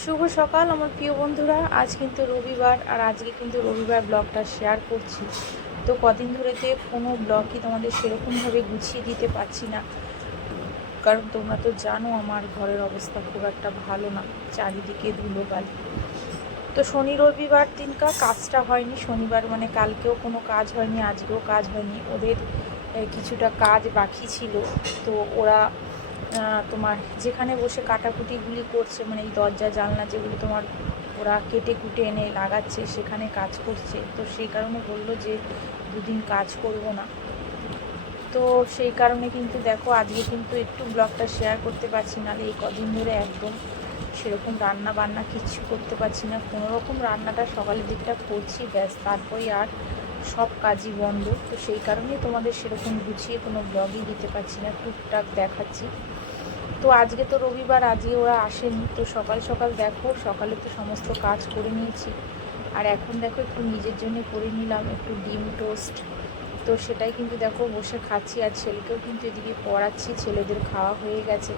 শুভ সকাল আমার প্রিয় বন্ধুরা। আজ কিন্তু রবিবার, আর আজকে কিন্তু রবিবার ব্লগটা শেয়ার করছি। তো কদিন ধরে যে কোনো ব্লগই তোমাদের সেরকমভাবে গুছিয়ে দিতে পারছি না, কারণ তোমরা তো জানো আমার ঘরের অবস্থা খুব একটা ভালো না, চারিদিকে ধুলোবালি। তো শনি রবিবার দিনকা কাজটা হয়নি, শনিবার মানে কালকেও কোনো কাজ হয়নি, আজকেও কাজ হয়নি। ওদের কিছুটা কাজ বাকি ছিল। তো ওরা তোমার যেখানে বসে কাটাকুটিগুলি করছে, মানে এই দরজা জানলা যেগুলি তোমার ওরা কেটে কুটে এনে লাগাচ্ছে, সেখানে কাজ করছে। তো সেই কারণে বললো যে দুদিন কাজ করব না। তো সেই কারণে কিন্তু দেখো আজকে কিন্তু একটু ব্লগটা শেয়ার করতে পারছি, নাহলে এই কদিন ধরে একদম সেরকম রান্না বান্না কিচ্ছু করতে পারছি না। কোনো রকম রান্নাটা সকালের দিকটা করছি, ব্যাস, তারপরে আর সব কাজই বন্ধ। তো সেই কারণেই তোমাদের সেরকম গুছিয়ে কোনো ব্লগই দিতে পারছি না, টুকটাক দেখাচ্ছি। তো আজকে তো রবিবার, আজকে ওরা আসেনি। তো সকাল সকাল দেখো, সকালে তো সমস্ত কাজ করে নিয়েছি, আর এখন দেখো একটু নিজের জন্য করে নিলাম একটু ডিম টোস্ট। তো সেটাই কিন্তু দেখো বসে খাচ্ছি, আর ছেলেকেও কিন্তু এদিকে পড়াচ্ছি, ছেলেদের খাওয়া হয়ে গেছে।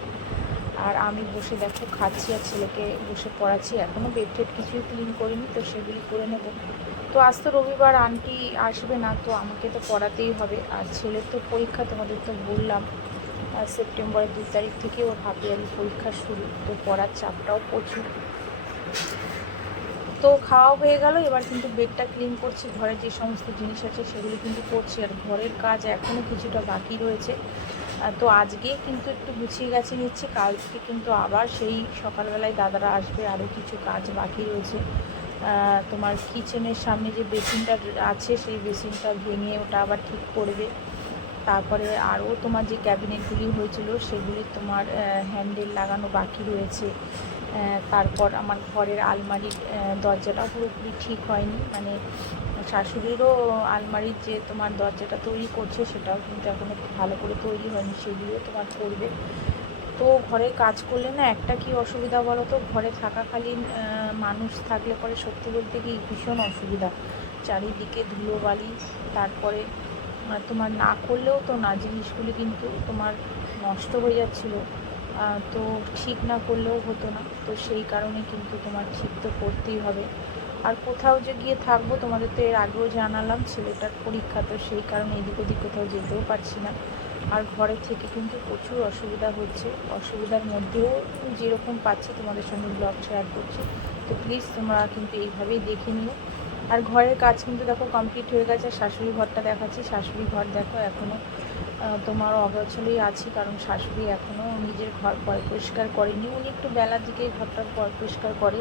আর আমি বসে দেখো খাচ্ছি আর ছেলেকে বসে পড়াচ্ছি। এখনও বেড টেড কিছুই ক্লিন করিনি, তো সেগুলি করে নেব। তো আজ তো রবিবার, আন্টি আসবে না, তো আমাকে তো পড়াতেই হবে। আর ছেলের তো পরীক্ষা, তোমাদের তো বললাম সেপ্টেম্বরের 2 তারিখ থেকে ওর হাফ ইয়ারলি পরীক্ষা শুরু। তো পড়ার চাপটাও প্রচুর। তো খাওয়া হয়ে গেল, এবার কিন্তু বেডটা ক্লিন করছি, ঘরে যে সমস্ত জিনিস আছে সেগুলো কিন্তু করছি। আর ঘরের কাজ এখনও কিছুটা বাকি রয়েছে। তো আজকে কিন্তু একটু গুছিয়ে গেছে নিচ্ছি, কাল থেকে কিন্তু আবার সেই সকালবেলায় দাদারা আসবে, আরও কিছু কাজ বাকি রয়েছে। তোমার কিচেনের সামনে যে বেসিনটা আছে, সেই বেসিনটা ভেঙে ওটা আবার ঠিক করবে। তারপরে আরও তোমার যে ক্যাবিনেটগুলি হয়েছিল সেগুলি তোমার হ্যান্ডেল লাগানো বাকি রয়েছে। তারপর আমার ঘরের আলমারির দরজাটাও পুরোপুরি ঠিক হয়নি, মানে শাশুড়িরও আলমারির যে তোমার দরজাটা তৈরি করছে সেটাও কিন্তু এখনও ভালো করে তৈরি হয়নি, সেগুলিও তোমার করবে। তো ঘরে কাজ করলে না একটা কি অসুবিধা বলো তো, ঘরে থাকাকালীন মানুষ থাকলে পরে সত্যি বলতে কি ভীষণ অসুবিধা, চারিদিকে ধুলোবালি। তারপরে তোমার না করলেও তো না, জিনিসগুলি কিন্তু তোমার নষ্ট হয়ে যাচ্ছিলো। তো ঠিক না করলেও হতো না। তো সেই কারণে কিন্তু তোমার ঠিক তো করতেই হবে। আর কোথাও যে গিয়ে থাকবো, তোমাদের তো এর আগেও জানালাম ছেলেটার পরীক্ষা, তো সেই কারণে এদিক ওদিক কোথাও যেতেও পারছি না। আর ঘরে থেকে কিন্তু প্রচুর অসুবিধা হচ্ছে, অসুবিধার মধ্যেও যেরকম পাচ্ছি তোমাদের সঙ্গে ব্লগ শেয়ার করছি। তো প্লিজ তোমরা কিন্তু এইভাবেই দেখে নিও। আর ঘরের কাজ কিন্তু দেখো কমপ্লিট হয়ে গেছে। শাশুড়ি ঘরটা দেখাচ্ছি, শাশুড়ি ঘর দেখো এখনও তোমার অগোছালোই আছি, কারণ শাশুড়ি এখনও নিজের ঘর পরিষ্কার করেনি, উনি একটু বেলার দিকে ঘরটা পরিষ্কার করে।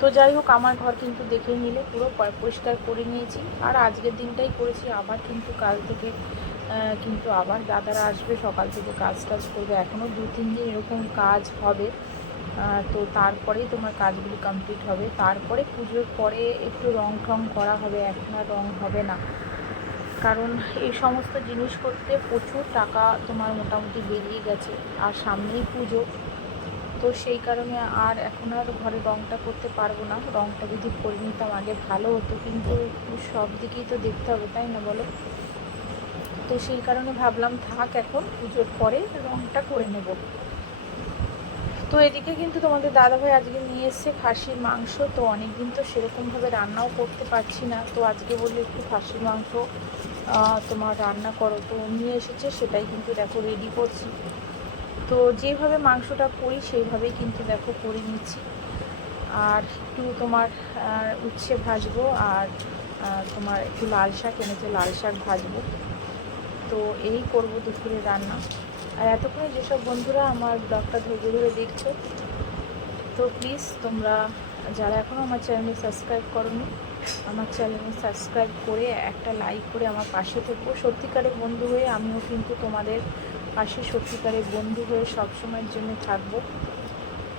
তো যাই হোক, আমার ঘর কিন্তু দেখে নিলে পুরো পরিষ্কার করে নিয়েছি, আর আজকের দিনটাই করেছি। আবার কিন্তু কাল থেকে কিন্তু আবার দাদারা আসবে, সকাল থেকে কাজ টাজ করবে, এখনও 2-3 দিন এরকম কাজ হবে। তো তারপরেই তোমার কাজগুলি কমপ্লিট হবে, তারপরে পুজোর পরে একটু রং ঠং করা হবে, এখন আর রং হবে না, কারণ এই সমস্ত জিনিস করতে প্রচুর টাকা তোমার মোটামুটি বেরিয়ে গেছে, আর সামনেই পুজো। তো সেই কারণে আর এখন আর ঘরে রঙটা করতে পারবো না। রঙটা যদি করে নিতাম আগে ভালো হতো, কিন্তু সব দিকেই তো দেখতে হবে, তাই না বলো? তো সেই কারণে ভাবলাম থাক, এখন পুজোর পরে রঙটা করে নেব। তো এদিকে কিন্তু তোমাদের দাদাভাই আজকে নিয়ে এসছে খাসির মাংস। তো অনেক দিন তো সেরকমভাবে রান্নাও করতে পারছি না, তো আজকে বললে একটু খাসির মাংস তোমার রান্না করো। তো নিয়ে এসেছে, সেটাই কিন্তু দেখো রেডি করছি। তো যেভাবে মাংসটা করি সেইভাবেই কিন্তু দেখো করে নিচ্ছি। আর একটু তোমার উচ্ছে ভাজবো, আর তোমার একটু লাল শাক এনেছে, লাল শাক ভাজবো। তো এই করব দুপুরে রান্না। আর এতক্ষণে যেসব বন্ধুরা আমার ব্লগটা ধৈর্য ধরে দেখছো, তো প্লিজ তোমরা যারা এখনও আমার চ্যানেলে সাবস্ক্রাইব করোনি, আমার চ্যানেলে সাবস্ক্রাইব করে একটা লাইক করে আমার পাশে থেকো। সত্যিকারের বন্ধু হয়ে আমিও কিন্তু তোমাদের পাশে সত্যিকারের বন্ধু হয়ে সবসময়ের জন্য থাকবো।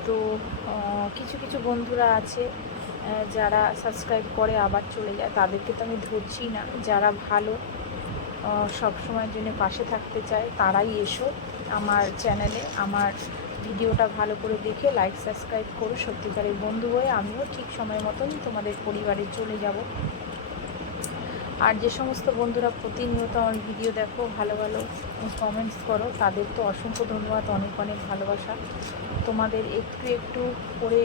তো কিছু কিছু বন্ধুরা আছে যারা সাবস্ক্রাইব করে আবার চলে যায়, তাদেরকে তো আমি ধরছি না। যারা ভালো সব সময়ের জন্য পাশে থাকতে চায় তারাই এসো আমার চ্যানেলে, আমার ভিডিওটা ভালো করে দেখে লাইক সাবস্ক্রাইব করো। সত্যিকারের বন্ধু হয়ে আমিও ঠিক সময় মতন তোমাদের পরিবারে চলে যাব। আর যে সমস্ত বন্ধুরা প্রতিনিয়ত আমার ভিডিও দেখো, ভালো ভালো কমেন্টস করো, তাদের তো অসংখ্য ধন্যবাদ, অনেক অনেক ভালোবাসা। তোমাদের একটু একটু করে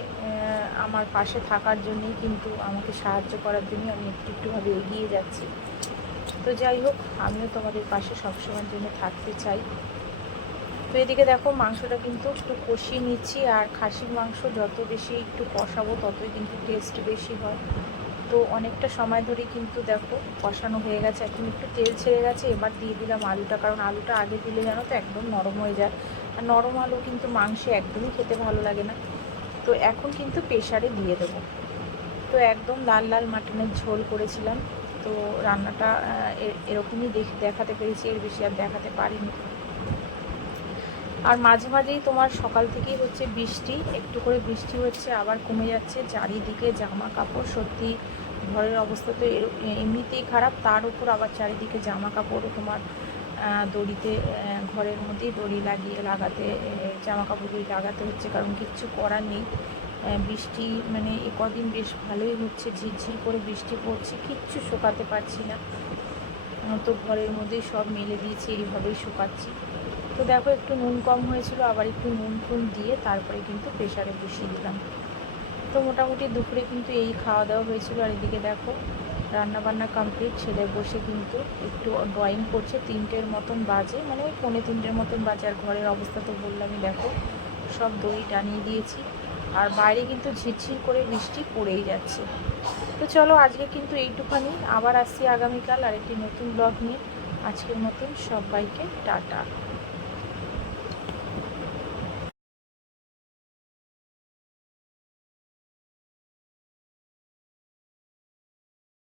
আমার পাশে থাকার জন্যই কিন্তু, আমাকে সাহায্য করার জন্যই আমি একটু একটুভাবে এগিয়ে যাচ্ছি। তো যাই হোক, আমিও তোমাদের পাশে সবসময়ের জন্য থাকতে চাই। তো এদিকে দেখো মাংসটা কিন্তু একটু কষিয়ে নিচ্ছি, আর খাসির মাংস যত বেশি একটু কষাবো ততই কিন্তু টেস্ট বেশি হয়। তো অনেকটা সময় ধরে কিন্তু দেখো কষানো হয়ে গেছে, এখন একটু তেল ছেড়ে গেছে। এবার দিয়ে দিলাম আলুটা, কারণ আলুটা আগে দিলে জানো তো একদম নরম হয়ে যায়, আর নরম আলু কিন্তু মাংসে একদমই খেতে ভালো লাগে না। তো এখন কিন্তু প্রেশারে দিয়ে দেবো। তো একদম লাল লাল মাটনের ঝোল করেছিলাম। তো রান্নাটা এরকমই দেখাতে পেরেছি, এর বেশি আর দেখাতে পারিনি। আর মাঝে মাঝেই তোমার সকাল থেকেই হচ্ছে বৃষ্টি, একটু করে বৃষ্টি হচ্ছে, আবার কমে যাচ্ছে। চারিদিকে জামা কাপড়, সত্যি ঘরের অবস্থা তো এমনিতেই খারাপ, তার উপর আবার চারিদিকে জামা কাপড়ও তোমার দড়িতে, ঘরের মধ্যেই দড়ি লাগাতে জামা কাপড়গুলি লাগাতে হচ্ছে, কারণ কিচ্ছু করার নেই। বৃষ্টি মানে এ কদিন বেশ ভালোই হচ্ছে, ঝিরঝির করে বৃষ্টি পড়ছে, কিচ্ছু শুকাতে পারছি না। তো ঘরের মধ্যেই সব মেলে দিয়েছি, এইভাবেই শুকাচ্ছি। তো দেখো একটু নুন কম হয়েছিল, আবার একটু নুন টুন দিয়ে তারপরে কিন্তু প্রেশারে বসিয়ে দিলাম। তো মোটামুটি দুপুরে কিন্তু এই খাওয়া দাওয়া হয়েছিল। আর এদিকে দেখো রান্নাবান্না কমপ্লিট, ছেলে বসে কিন্তু একটু ড্রয়িং করছে। 3টের মতন বাজে, মানে ওই 3:45 মতন বাজে। আর ঘরের অবস্থা তো বললামই, দেখো সব দড়ি টানিয়ে দিয়েছি, আর বাইরে কিন্তু ঝিরঝির করে বৃষ্টি পড়েই যাচ্ছে। তো চলো আজকে কিন্তু এইটুখানি, আবার আসছি আগামীকাল আর একটি নতুন ব্লগ নিয়ে। আজকের মতন সবাইকে টাটা।